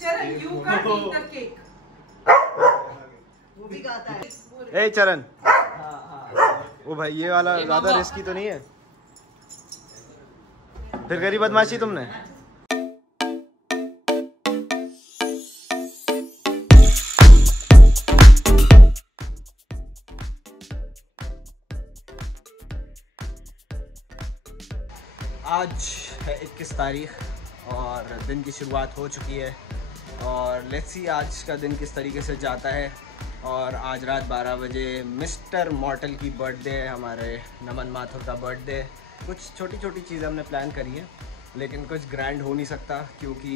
चरण, you can't eat the cake. वो भी गाता है। ए चरण, वो भाई ये वाला ज्यादा रिस्की तो नहीं है? फिर करी बदमाशी तुमने? आज है 21 तारीख और दिन की शुरुआत हो चुकी है और लेट्स सी आज का दिन किस तरीके से जाता है। और आज रात 12 बजे मिस्टर मॉर्टल की बर्थडे है, हमारे नमन माथुर का बर्थडे। कुछ छोटी छोटी चीज़ें हमने प्लान करी है लेकिन कुछ ग्रैंड हो नहीं सकता क्योंकि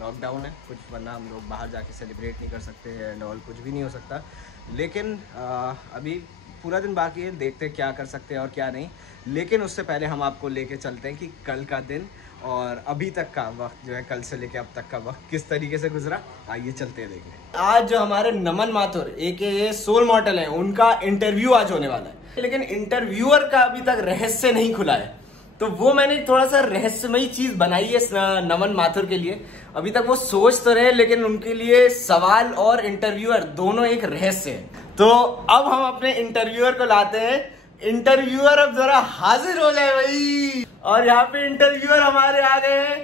लॉकडाउन है कुछ, वरना हम लोग बाहर जाके सेलिब्रेट नहीं कर सकते हैं एंड ऑल, कुछ भी नहीं हो सकता। लेकिन अभी पूरा दिन बाकी है, देखते हैं क्या कर सकते हैं और क्या नहीं। लेकिन उससे पहले हम आपको लेके चलते हैं कि कल का दिन और अभी तक का वक्त जो है, कल से लेके अब तक का वक्त किस तरीके से गुजरा। आइए चलते हैं देखने। आज जो हमारे नमन माथुर AKA सोल मॉर्टल है, उनका इंटरव्यू आज होने वाला है, लेकिन इंटरव्यूअर का अभी तक रहस्य नहीं खुला है। तो वो मैंने थोड़ा सा रहस्यमयी चीज बनाई है नमन माथुर के लिए। अभी तक वो सोच तो रहे लेकिन उनके लिए सवाल और इंटरव्यूअर दोनों एक रहस्य है। तो अब हम अपने इंटरव्यूअर को लाते हैं। इंटरव्यूअर अब जरा हाजिर हो जाए भाई। और यहाँ पे इंटरव्यूअर हमारे आ गए हैं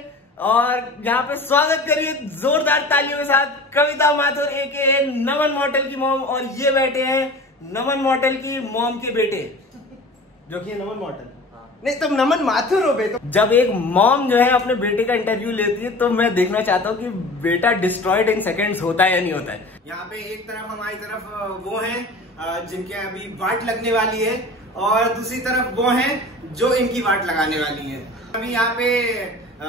और यहाँ पे स्वागत करिए जोरदार तालियों के साथ कविता माथुर AKA नमन मॉर्टल की मॉम। और ये बैठे हैं नमन मॉर्टल की मॉम के बेटे, जो कि नमन मॉर्टल नहीं, तुम नमन माथुर हो बे। तो जब एक मॉम जो है अपने बेटे का इंटरव्यू लेती है तो मैं देखना चाहता हूँ कि बेटा डिस्ट्रॉयड इन सेकंड्स होता है या नहीं होता है। यहाँ पे एक तरफ हमारी तरफ वो हैं जिनके अभी वाट लगने वाली है और दूसरी तरफ वो हैं जो इनकी वाट लगाने वाली है। अभी यहाँ पे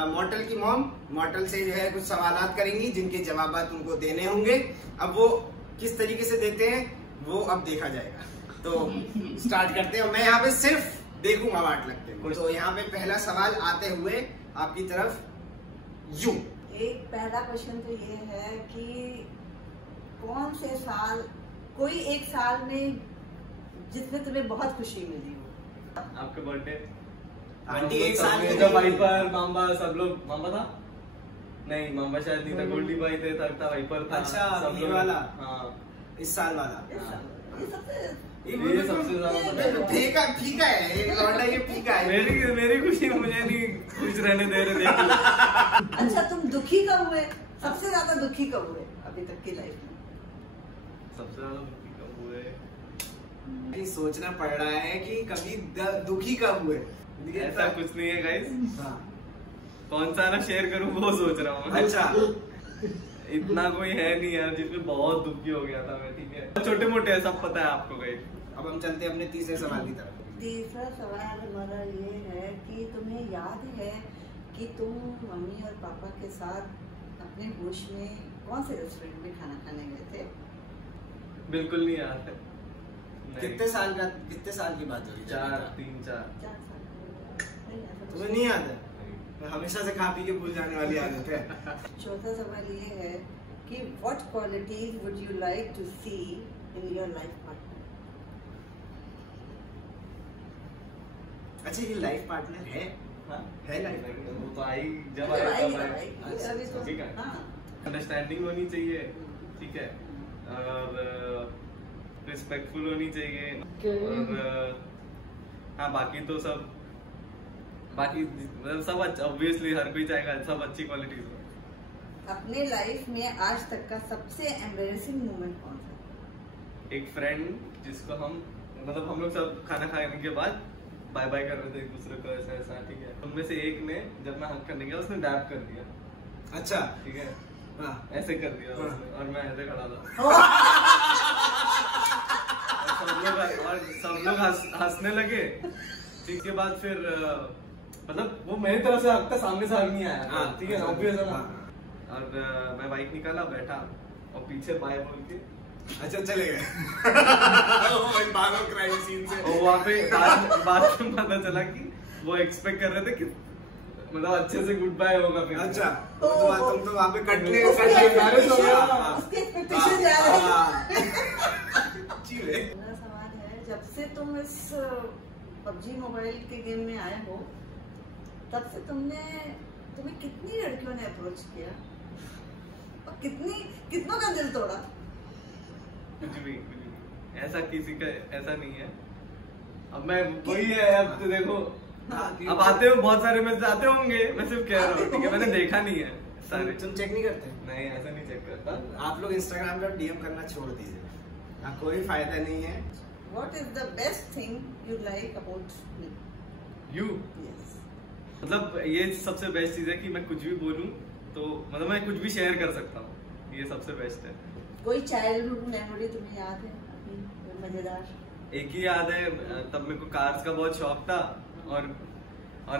मॉर्टल की मॉम मॉर्टल से जो है कुछ सवालात करेंगी जिनके जवाब उनको देने होंगे। अब वो किस तरीके से देते हैं वो अब देखा जाएगा। तो स्टार्ट करते हैं। मैं यहाँ पे सिर्फ देखूंगा वाट लगते हैं। तो यहाँ पे पहला सवाल आते हुए आपकी तरफ यूं। एक पहला क्वेश्चन तो ये है कि कौन से साल, कोई एक साल में जिसमें तुम्हें बहुत खुशी मिली हो? आपके बर्थडे आंटी एक साल में जब वाइपर मामा सब लोग, मामा था नहीं, मामा शायद नहीं था, गोल्डी भाई थे, था वाइपर था। अच्छा सब ये वाला, हाँ इस साल वाला ये सबसे ज्यादा फीका फीका है ये लौंडा, ये फीका है। मेरी खुशी मुझे नहीं कुछ रहने दे रहे देख। अच्छा तुम दुखी कब हुए? सबसे ज्यादा दुखी कब हुए अभी तक की लाइफ में? सबसे ज्यादा दुखी कब हुए? सोचना पड़ रहा है कि कभी दुखी कब हुए। ऐसा कुछ नहीं है गाइस। हाँ। कौन सा ना शेयर करूं वो सोच रहा हूँ। अच्छा इतना कोई है नहीं यार जिसमें बहुत दुखी हो गया था मैं, ठीक है, छोटे मोटे है सब पता है आपको गाइस। अब हम चलते हैं अपने तीसरे सवाल की तरफ। तीसरा सवाल हमारा ये है कि तुम्हें याद है कि तुम मम्मी और पापा के साथ अपने होश में कौन से रेस्टोरेंट में खाना खाने गए थे? बिल्कुल नहीं याद है। कितने साल की बात होगी? 3-4 4 साल। तुम्हें नहीं याद है? हमेशा से खा पी के भूल जाने वाली आदत है। चौथा सवाल ये है कि what qualities would you like to see in your life partner? अच्छा ये लाइफ पार्टनर है? हाँ? है लाइफ पार्टनर? वो तो आई जब अंडरस्टैंडिंग होनी चाहिए, ठीक है, और रिस्पेक्टफुल होनी चाहिए और हाँ बाकी तो सब, बाकी सब ऑब्वियसली हर कोई चाहेगा सब अच्छी क्वालिटीज हो। अपने लाइफ में आज तक का सबसे एम्बैरेसिंग मोमेंट कौन सा? एक फ्रेंड जिसको हम मतलब हम लोग सब खाना खाने के बाद बाय बाय कर रहे थे एक दूसरे को, ऐसा ऐसा, ठीक है, उनमें से एक ने जब मैं हक करने गया उसने डैब कर दिया। अच्छा ठीक है, हाँ। ऐसे कर दिया हाँ। उसने और मैं ऐसे खड़ा था और सब लोग हंसने लगे। ठीक के बाद फिर मतलब वो मेरी तरफ से हक सामने से हक नहीं आया, ठीक है, ऑब्वियस है ना। और मैं बाइक निकाला, बैठा और पीछे बाय बोल के अच्छा चले गए। क्राइम सीन से वहाँ पे बाद में पता चला कि वो एक्सपेक्ट कर रहे थे कि मतलब अच्छे से गुड बाय होगा फिर। अच्छा तुम तो वहाँ पे कटने सवाल है, जब से तुम इस PUBG मोबाइल के गेम में आए हो तब से तुम्हें कितनी लड़कियों ने अप्रोच किया? कितनों का दिल तोड़ा? कुछ भी ऐसा किसी का ऐसा नहीं है। अब मैं वही है, अब तो देखो अब आते हो बहुत सारे मैसेज आते होंगे, मैं सिर्फ कह रहा हूँ, ठीक है, मैंने देखा नहीं है सारे। तुम चेक नहीं करते? नहीं, ऐसा नहीं चेक करता। आप लोग इंस्टाग्राम पे डीएम करना छोड़ दीजिए, कोई फायदा नहीं है। What is the best thing you like about me? You? Yes. मतलब ये सबसे बेस्ट चीज है कि मैं कुछ भी बोलूं तो मतलब मैं कुछ भी शेयर कर सकता हूँ, ये सबसे बेस्ट है। कोई चाइल्डहुड मेमोरी तुम्हें याद है अपनी, कोई मजेदार? एक ही याद है, तब मेरे को कार्स का बहुत शौक था, और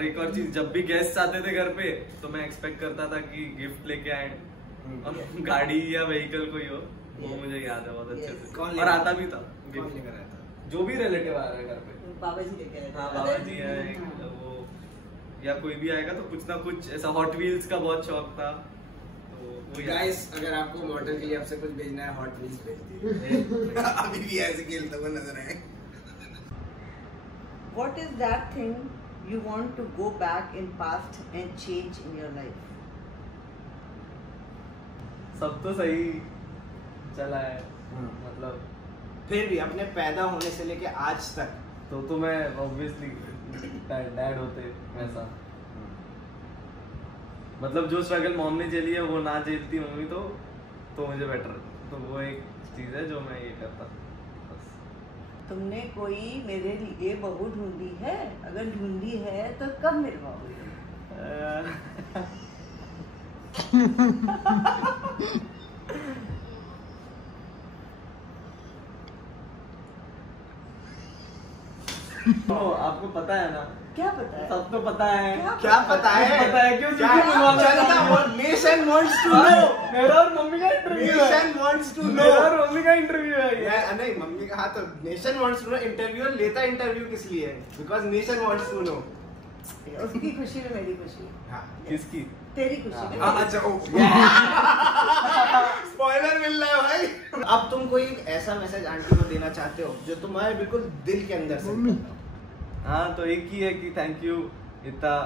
एक और चीज, जब भी गेस्ट आते थे घर पे तो मैं एक्सपेक्ट करता था कि गिफ्ट लेके आए, और गाड़ी या व्हीकल कोई हो, वो मुझे याद है बहुत अच्छे से। और आता भी था गिफ्ट लेकर आया था, जो भी रिलेटिव आ रहा है घर पे, बाबा जी लेके आए थे। हाँ बाबा जी है वो, या कोई भी आएगा तो कुछ ना कुछ ऐसा। हॉट व्हील्स का बहुत शौक था, तो वो गाइस अगर आपको मॉडल के लिए आपसे कुछ भेजना है, हॉट व्हील्स भेज दीजिए। अभी भी ऐसे खेलता हुआ नजर आए। What is that thing you want to go back in past and change in your life? सब तो सही चला है, मतलब फिर भी अपने पैदा होने से लेके आज तक तो मैं ऑब्वियसली डैड होते वैसा, मतलब जो स्ट्रगल मॉम ने झेली है वो ना झेलती मम्मी तो मुझे बेटर, तो वो एक चीज है जो मैं ये करता। बस तुमने कोई मेरे लिए बहू ढूंढी है? अगर ढूंढी है तो कब मिलवाओगे? तो आपको पता है ना? क्या पता है? सब तो पता है। क्या पता है? पता है क्यों? Nation wants to know. मेरा और मम्मी का इंटरव्यू है। Nation wants to know. मेरा और मम्मी का इंटरव्यू है ये। नहीं, मम्मी का हाथ तो nation wants to know. Interviewer लेता इंटरव्यू किस लिए? Because nation wants to know. उसकी खुशी में मेरी खुशी। हाँ, किसकी? तेरी खुशी में। अच्छा स्पॉइलर मिल रहा है भाई। अब तुम कोई ऐसा मैसेज आंटी को देना चाहते हो जो तुम्हारे बिल्कुल दिल के अंदर से? हाँ, तो एक ही है कि थैंक यू, इतना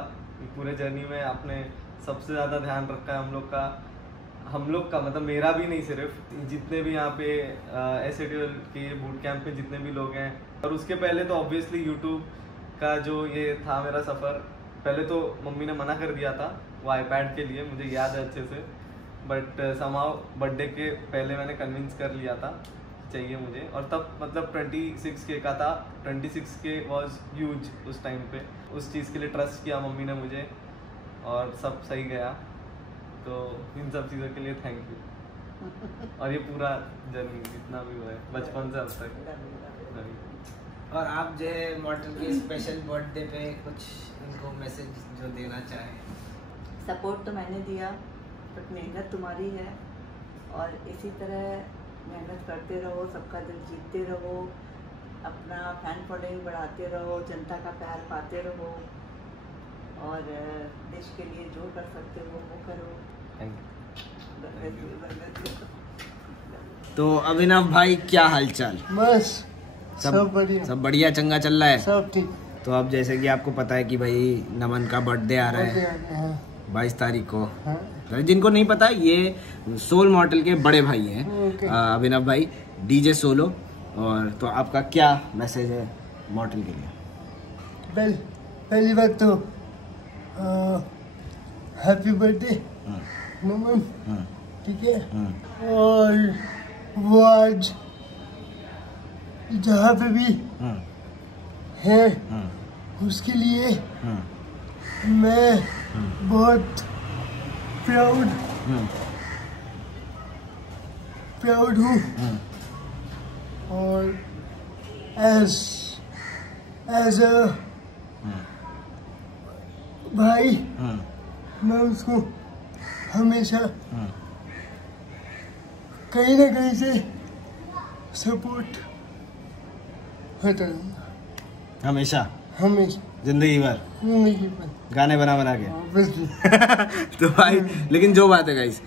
पूरे जर्नी में आपने सबसे ज्यादा ध्यान रखा है हम लोग का मतलब मेरा भी नहीं, सिर्फ जितने भी यहाँ पे SATL के बूट कैंप में जितने भी लोग हैं। और उसके पहले तो ऑब्वियसली यूट्यूब का जो ये था मेरा सफ़र, पहले तो मम्मी ने मना कर दिया था वो iPad के लिए, मुझे याद है अच्छे से, बट समहाउ बर्थडे के पहले मैंने कन्विंस कर लिया था चाहिए मुझे। और तब मतलब 26K का था, 26K वॉज ह्यूज उस टाइम पे। उस चीज़ के लिए ट्रस्ट किया मम्मी ने मुझे और सब सही गया, तो इन सब चीज़ों के लिए थैंक यू। और ये पूरा जर्नी जितना भी हुआ है बचपन से अब तक। और आप जो है मॉडल के स्पेशल बर्थडे पे कुछ उनको मैसेज जो देना चाहें? सपोर्ट तो मैंने दिया, बट मेहनत तुम्हारी है, और इसी तरह मेहनत करते रहो, सबका दिल जीतते रहो, अपना फैन फॉलोइंग बढ़ाते रहो, जनता का प्यार पाते रहो, और देश के लिए जो कर सकते हो वो करो। तो अभिनव भाई क्या हालचाल? बस सब बढ़िया, सब बढ़िया, चंगा चल रहा है सब ठीक। तो अब जैसे कि आपको पता है कि भाई नमन का बर्थडे आ रहा है 22 तारीख को। तो जिनको नहीं पता, ये सोल मॉडल के बड़े भाई हैं अभिनव भाई, DJ सोलो। और तो आपका क्या मैसेज है मॉडल के लिए? पहली बात तो हैप्पी बर्थडे नमन, ठीक है। और वो आज जहाँ पे भी है उसके लिए मैं बहुत प्राउड हूँ, और एज अ भाई मैं उसको हमेशा कहीं ना कहीं से सपोर्ट होता रहूँगा, हमेशा हमेशा जिंदगी भर जिंदगी भर गाने बना के। बस तो भाई लेकिन जो बात है गाइस,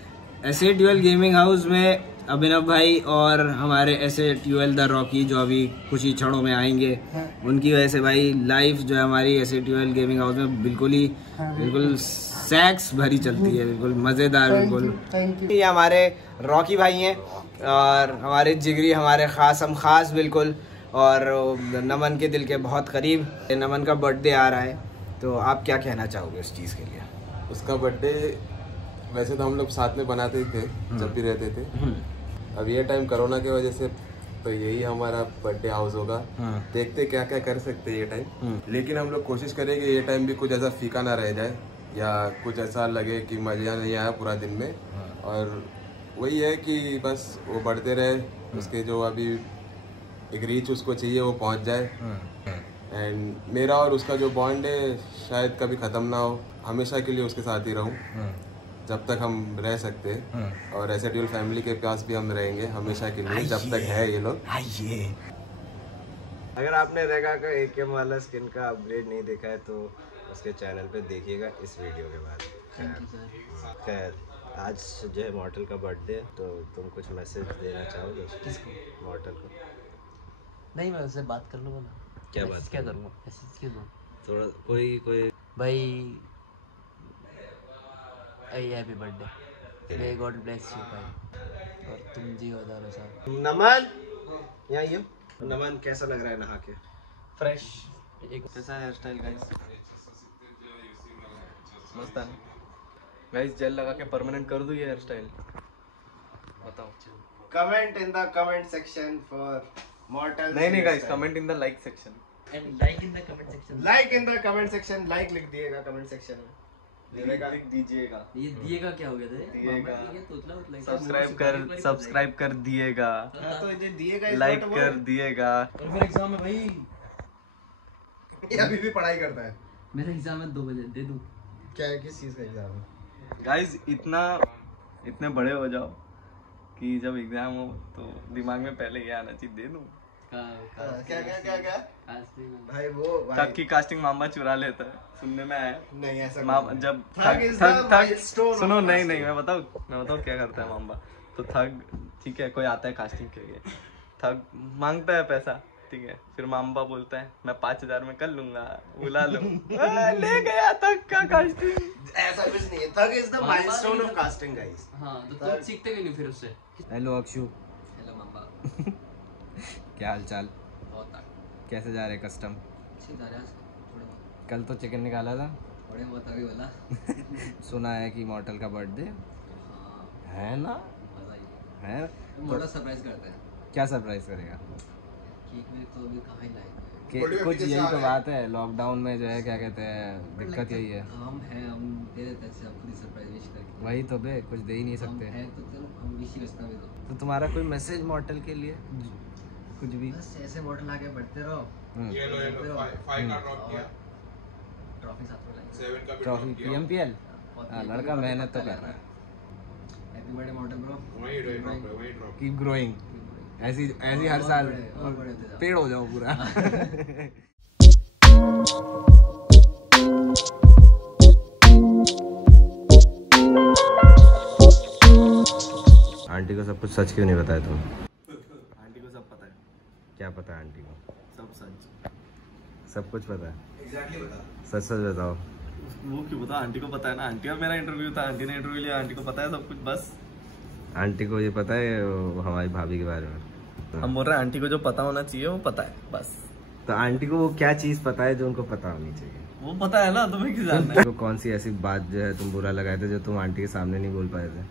SA12 गेमिंग हाउस में अभिनव भाई और हमारे SA12 द रॉकी जो अभी कुछ ही क्षणों में आएंगे, उनकी वजह से भाई लाइफ जो है हमारी SA12 गेमिंग हाउस में बिल्कुल सेक्स भरी चलती है, बिल्कुल मजेदार, बिल्कुल। Thank you. ये हमारे रॉकी भाई हैं और हमारे जिगरी, हमारे हम खास बिल्कुल, और नमन के दिल के बहुत करीब। नमन का बर्थडे आ रहा है, तो आप क्या कहना चाहोगे इस चीज़ के लिए? उसका बर्थडे वैसे तो हम लोग साथ में बनाते ही थे जब भी रहते थे। अब ये टाइम कोरोना की वजह से तो यही हमारा बर्थडे हाउस होगा। देखते क्या क्या कर सकते हैं ये टाइम, लेकिन हम लोग कोशिश करेंगे ये टाइम भी कुछ ऐसा फीका ना रह जाए या कुछ ऐसा लगे कि मजा नहीं आया पूरा दिन में। और वही है कि बस वो बढ़ते रहे, उसके जो अभी एक रीच उसको चाहिए वो पहुंच जाए। एंड मेरा और उसका जो बॉन्ड है शायद कभी ख़त्म ना हो, हमेशा के लिए उसके साथ ही रहूं जब तक हम रह सकते हैं। और ऐसे ड्यूल फैमिली के पास भी हम रहेंगे हमेशा के लिए जब तक है ये लोग। अगर आपने रेगा का AKM वाला स्किन का अपग्रेड नहीं देखा है तो उसके चैनल पे देखिएगा इस वीडियो के बाद। खैर आज जो है मॉर्टल का बर्थडे है, तो तुम कुछ मैसेज देना चाहोगे किसको? मॉर्टल को? नहीं, मैं उससे बात कर लूँगा ना। क्या बात क्या करूँगा? मैसेज क्यों दूँ? थोड़ा कोई भाई happy birthday, may god bless you भाई, और तुम जियो हज़ारों साल। नमन यहाँ आइए। नमन कैसा लग रहा है नहा के? फ्रेश। एक कैसा हेयर स्टाइल गाइस? मस्त है गाइस। जेल लगा के परमानेंट कर दूँ ये हेयर स्टाइल? बताओ। Comment in the comment section for mortal. नहीं guys, comment in the like section. And like in the comment section. Like in the comment section, like लिख दिएगा कमेंट सेक्शन में। लिख दीजिएगा। ये दिएगा क्या हो गया था? दिएगा। तो सब्सक्राइब कर दिएगा। हाँ तो ये दिएगा, लाइक कर दिएगा। और मेरा एग्जाम है भाई। ये अभी भी पढ़ाई करता है। मेरा एग्जाम है 2 बजे, दे दूँ? क्या है, किस चीज का एग्जाम है? गाइस इतने बड़े हो जाओ कि जब एग्जाम हो तो दिमाग में पहले ये आना चाहिए, दे दूँ। क्या भाई वो थक की कास्टिंग मामा चुरा लेता है, सुनने में आया। नहीं ऐसा जब थग is the milestone सुनो, of नहीं मैं बताऊँ क्या करता है मामा। तो थग ठीक है, कोई आता है कास्टिंग के लिए, थग मांगता है पैसा, ठीक है। फिर मामा बोलता है मैं 5000 में कर लूंगा, बुला लो। ले गया थग का कास्टिंग। ऐसा कुछ नहीं है, thug is the milestone of casting guys. हाँ, तो तुम सीखते क्यों नहीं फिर उससे? हेलो अक्षु, हेलो मामा। क्या हाल चाल? बहुत कैसे जा रहे कस्टम? सीधा रहा थोड़े बहुत। कल तो चिकन निकाला था, थोड़े बहुत अभी वाला। सुना है कि मॉर्टल का बर्थडे हाँ, है ना? मजा ही है। मोटा सरप्राइज करते हैं। क्या सरप्राइज करेगा? केक में तो अभी कहाँ ही लाएंगे। कुछ यही तो बात है, लॉकडाउन में जो है क्या कहते हैं, दिक्कत यही है। हम हैं, हम दे देते हैं खुद ही सरप्राइज विश करके। वही तो बे, कुछ दे ही नहीं सकते। है तो चलो हम विश ही करते हैं। तो तुम्हारा कोई मैसेज मॉर्टल के लिए कुछ भी? बस ऐसे बॉटल आके बढ़ते रहो। ये लो 5 का ड्रॉप किया, ट्रॉफी साथ में लाएंगे। 7 का भी ट्रॉफी drop किया। PMPL। लड़का मेहनत तो कर रहा है। Happy birthday model bro. वही ड्रॉप है, वही ड्रॉप। कीप ग्रोइंग, ऐसी हर और साल बड़े, और बड़े होते जाओ। पेड़ हो जाओ पूरा। आंटी को सब कुछ सच क्यों नहीं बताया तुम? आंटी को सब पता है। क्या पता है आंटी को? सब सच। सब कुछ पता है? एग्जैक्टली बता। सच सच बताओ। वो क्यों पता? आंटी को पता है ना। आंटी का मेरा इंटरव्यू था, आंटी ने इंटरव्यू लिया, आंटी को पता है सब कुछ। बस आंटी को ये पता है वो हमारी भाभी के बारे में? हम बोल रहे हैं आंटी को जो पता होना चाहिए वो पता है बस। तो आंटी को वो क्या चीज पता है जो उनको पता होनी चाहिए? वो पता है ना, तुम्हें क्यों जानना है? तो कौन सी ऐसी बात जो है तुम बुरा लगाए थे जो तुम आंटी के सामने नहीं बोल पाए थे?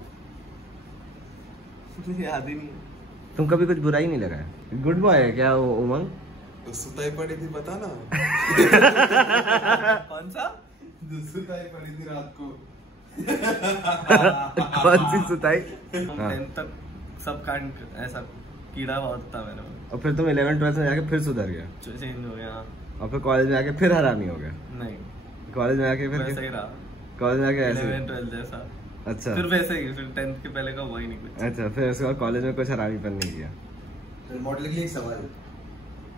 मुझे याद ही नहीं है। तुम कभी कुछ बुरा ही नहीं लगाया? गुड बॉय है क्या वो उमंग? तो सुताई पड़ी थी पता ना। कौन सा? सुताई पड़ी थी रात को। कौन सी सुताई? हम हाँ। 10th तक सब कांड ऐसा कीड़ा बहुत था मेरे में। और फिर तुम 11 12 में जाके फिर सुधर गया, चेंज हो गया। और फिर कॉलेज में आके फिर हरामी हो गया? नहीं, कॉलेज में आके वैसे फिर ही रहा। कॉलेज में आके ऐसे? 11 12 जैसा। अच्छा फिर वैसे ही, फिर 10th के पहले का हुआ ही नहीं कुछ। अच्छा, फिर उसके बाद कॉलेज में कुछ हरामीपन नहीं किया? मॉडल के लिए एक सवाल है,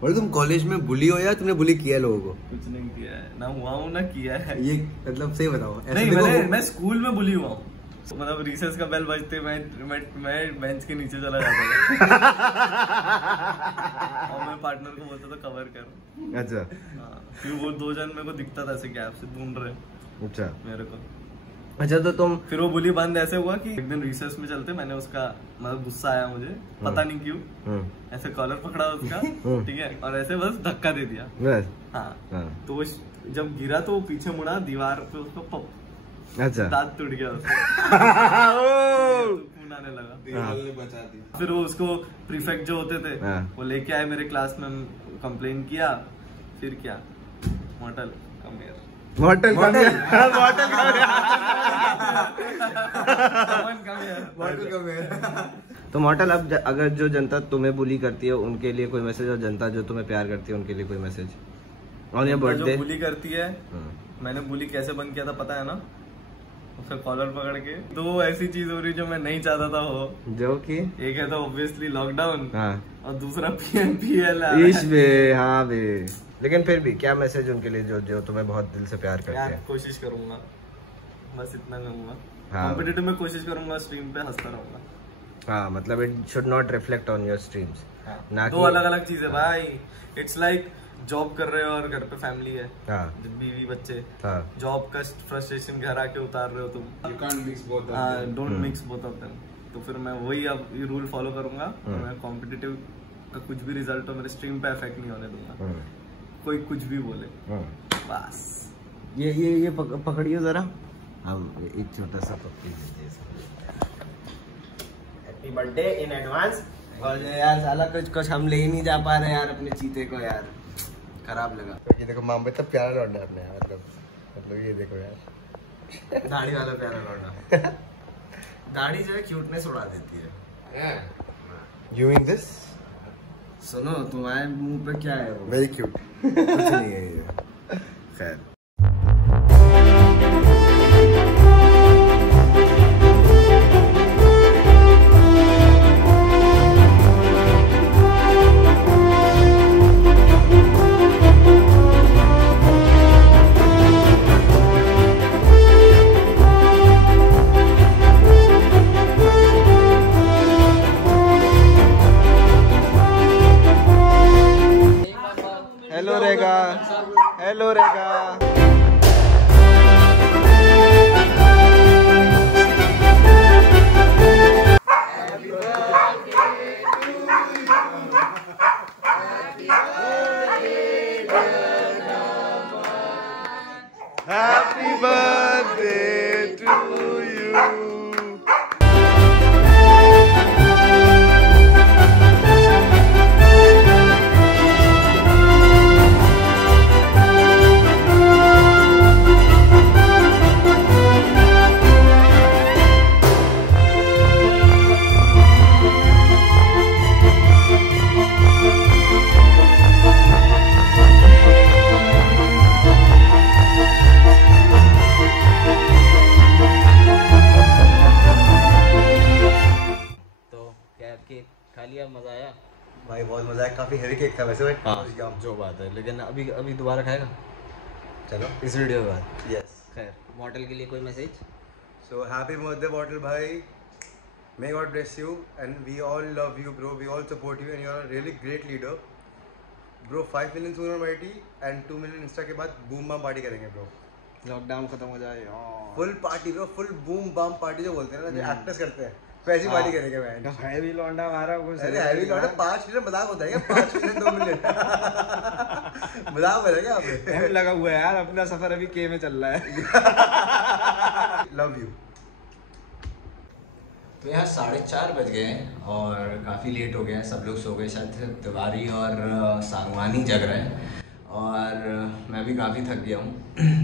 और तुम कॉलेज में बुली हो या तुमने बुली किया लोगों को? कुछ नहीं किया है, ना हुआ हूँ ना किया है। ये मतलब सही बताओ। ऐसे नहीं, देखो, मैं स्कूल में बुली हुआ हूँ। मतलब रिसेस का बेल बजते मैं बेंच के नीचे चला जाता था। और मैं पार्टनर को बोलता था कवर कर। अच्छा हाँ, फिर वो 2 जन मेरे को दिखता था ऐसे गैप से ढूंढ रहे अच्छा। मेरे को। अच्छा तो तुम फिर वो बुली बंद ऐसे हुआ कि एक दिन रिसर्च में चलते मैंने उसका मतलब गुस्सा आया मुझे, पता नहीं क्यों, ऐसे कॉलर पकड़ा उसका, ठीक है, और ऐसे बस धक्का दे दिया बस। हाँ। तो वो जब गिरा तो वो पीछे मुड़ा, दीवार पे उसको अच्छा दांत टूट गया उसका, खून आने लगा। दीवार ने बचा दिया। फिर वो उसको प्रीफेक्ट जो होते थे वो लेके आए मेरे क्लास में, कंप्लेन किया, फिर क्या, model come here, model come here, model come here. तो मॉडल अब अगर जो जनता तुम्हें बुली करती है उनके लिए कोई मैसेज, और जनता जो तुम्हें प्यार करती है उनके लिए कोई मैसेज ऑन योर बर्थडे? जो बुली करती है, मैंने बुली कैसे बंद किया था पता है ना? उसका कॉलर पकड़ के। दो ऐसी चीज हो रही जो मैं नहीं चाहता था हो, जो कि एक है तो ऑब्वियसली लॉकडाउन, और दूसरा PMPL। इश बे, हाँ बे। लेकिन फिर भी क्या मैसेज उनके लिए जो जो तुम्हें बहुत दिल से प्यार करते हैं? कोशिश करूंगा, बस इतना करूंगा। हाँ। कॉम्पिटिटिव में कोशिश करूंगा, स्ट्रीम पे हंसता रहूंगा। हाँ, मतलब it should not reflect on your streams. ना दो अलग अलग चीजें भाई। इट्स लाइक जॉब कर रहे हो और घर पे फैमिली है, बीवी बच्चे, जॉब का फ्रस्ट्रेशन घर आके उतार रहे हो तुम, You can't mix both of them. Don't mix both of them. तो फिर मैं वही अब ये रूल फॉलो करूंगा, मैं कॉम्पिटिटिव का कुछ भी रिजल्ट हो मेरे स्ट्रीम पे इफेक्ट नहीं होने दूंगा, कोई कुछ भी बोले बस। ये पकड़ियो जरा, हम एक छोटा सा पप्पी देते हैं। Happy birthday in advance. और यार साला कुछ हम ले ही नहीं जा पा रहे यार अपने चीते को, यार खराब लगा। ये देखो मामा इतना प्यारा लौंडा है अपने यार, मतलब ये देखो यार, दाढ़ी वाला प्यारा लौंडा। दाढ़ी जो है क्यूटनेस उड़ा देती है। You mean this? सुनो तुम्हारे मुंह पे क्या है वो? Very cute. कुछ नहीं है ये। खैर हेलो रेगा। Happy birthday to you. मजा आया भाई, बहुत मजा आया। काफी हेवी केक था वैसे भाई। हाँ जो बात है, लेकिन अभी दोबारा खाएगा? चलो इस वीडियो के बाद। यस। खैर मॉडल के लिए कोई message? So happy birthday bottle भाई, may god bless you and we all love you bro, we all support you and you are really great leader bro. 5 million soon already and 2 million insta के बाद boom bam party करेंगे ब्रो। Lockdown खत्म हो जाए, full party bro, full boom bam party जो बोलते हैं ना, जो एक्टर्स करते हैं वैसी पार्टी करेंगे मैं। हैवी लौंडा मारा कुछ। अरे हैवी लौंडा 5 मिलियन मजाक होता है क्या? 5 मिलियन 2 मिलियन मजाक हो रहा है क्या? आप लगा हुआ है यार, अपना सफर अभी के में चल रहा है। Love you. तो यहाँ 4:30 बज गए हैं और काफ़ी लेट हो गया है, सब लोग सो गए, शायद तिवारी और सांगवानी जग रहे हैं और मैं भी काफ़ी थक गया हूँ।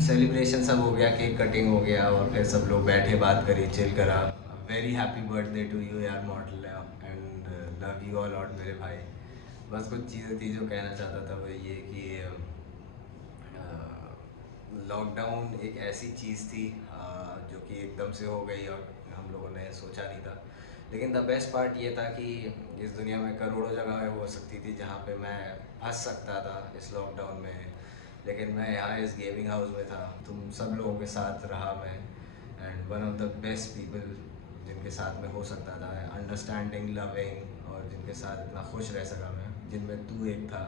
सेलिब्रेशन सब हो गया, केक कटिंग हो गया और फिर सब लोग बैठे बात करी, चिल करा। Very happy birthday to you यार model, and love you all out मेरे भाई। बस कुछ चीज़ें थी जो कहना चाहता था, वो ये कि लॉकडाउन एक ऐसी चीज़ थी जो कि एकदम से हो गई और हम लोगों ने सोचा नहीं था। लेकिन द बेस्ट पार्ट ये था कि इस दुनिया में करोड़ों जगह हो सकती थी जहाँ पे मैं फंस सकता था इस लॉकडाउन में, लेकिन मैं यहाँ इस गेमिंग हाउस में था। तुम सब लोगों के साथ रहा मैं, and one of the best people जिनके साथ में हो सकता था, अंडरस्टैंडिंग, लविंग, और जिनके साथ इतना खुश रह सका मैं, जिनमें तू एक था।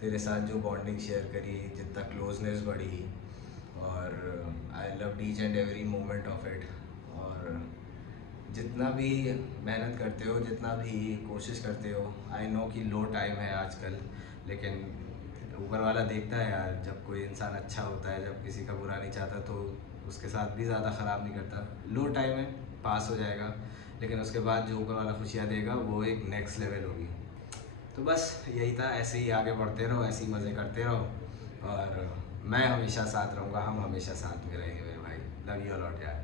तेरे साथ जो बॉन्डिंग शेयर करी, जितना क्लोजनेस बढ़ी, और I love each and every moment of it. और जितना भी मेहनत करते हो, जितना भी कोशिश करते हो, आई नो कि लो टाइम है आजकल, लेकिन ऊपर वाला देखता है यार, जब कोई इंसान अच्छा होता है, जब किसी का बुरा नहीं चाहता तो उसके साथ भी ज़्यादा ख़राब नहीं करता। लो टाइम है, पास हो जाएगा, लेकिन उसके बाद जो ऊपर वाला खुशियाँ देगा वो एक नेक्स्ट लेवल होगी। तो बस यही था, ऐसे ही आगे बढ़ते रहो, ऐसे ही मज़े करते रहो और मैं हमेशा साथ रहूँगा, हम हमेशा साथ में रहेंगे मेरे भाई। लव यू लॉट यार।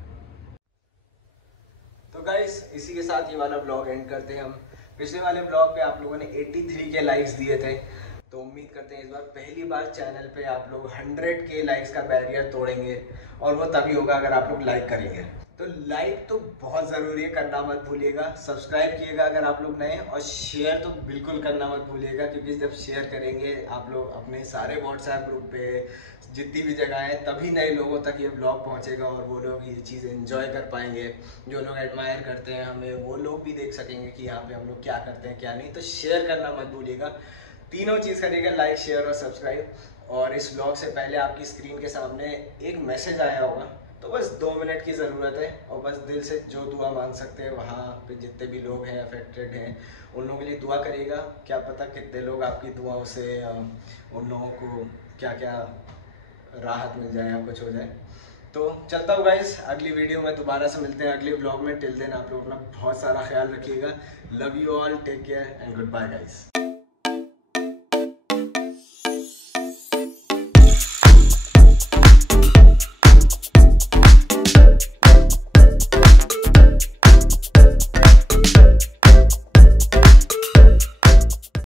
तो गाइस इसी के साथ ये वाला ब्लॉग एंड करते हैं हम। पिछले वाले ब्लॉग पे आप लोगों ने 83 के लाइक्स दिए थे, तो उम्मीद करते हैं इस बार पहली बार चैनल पे आप लोग 100 के लाइक्स का बैरियर तोड़ेंगे, और वो तभी होगा अगर आप लोग लाइक करेंगे। तो लाइक तो बहुत ज़रूरी है, करना मत भूलिएगा। सब्सक्राइब किएगा अगर आप लोग नए, और शेयर तो बिल्कुल करना मत भूलिएगा, क्योंकि जब शेयर करेंगे आप लोग अपने सारे व्हाट्सएप ग्रुप पे, जितनी भी जगह है, तभी नए लोगों तक ये ब्लॉग पहुंचेगा और वो लोग ये चीज़ एंजॉय कर पाएंगे। जो लोग एडमायर करते हैं हमें, वो लोग भी देख सकेंगे कि यहाँ पे हम लोग क्या करते हैं क्या नहीं। तो शेयर करना मत भूलिएगा, तीनों चीज़ करिएगा, लाइक, शेयर और सब्सक्राइब। और इस ब्लॉग से पहले आपकी स्क्रीन के सामने एक मैसेज आया होगा, तो बस 2 मिनट की ज़रूरत है, और बस दिल से जो दुआ मांग सकते हैं, वहाँ पे जितने भी लोग हैं अफेक्टेड हैं उन लोगों के लिए दुआ करिएगा। क्या पता कितने लोग आपकी दुआओं से उन लोगों को क्या क्या राहत मिल जाए या कुछ हो जाए। तो चलता हूँ गाइस, अगली वीडियो में दोबारा से मिलते हैं अगले ब्लॉग में। टिल देन आप लोग अपना बहुत सारा ख्याल रखिएगा। Love you all, take care and good bye guys.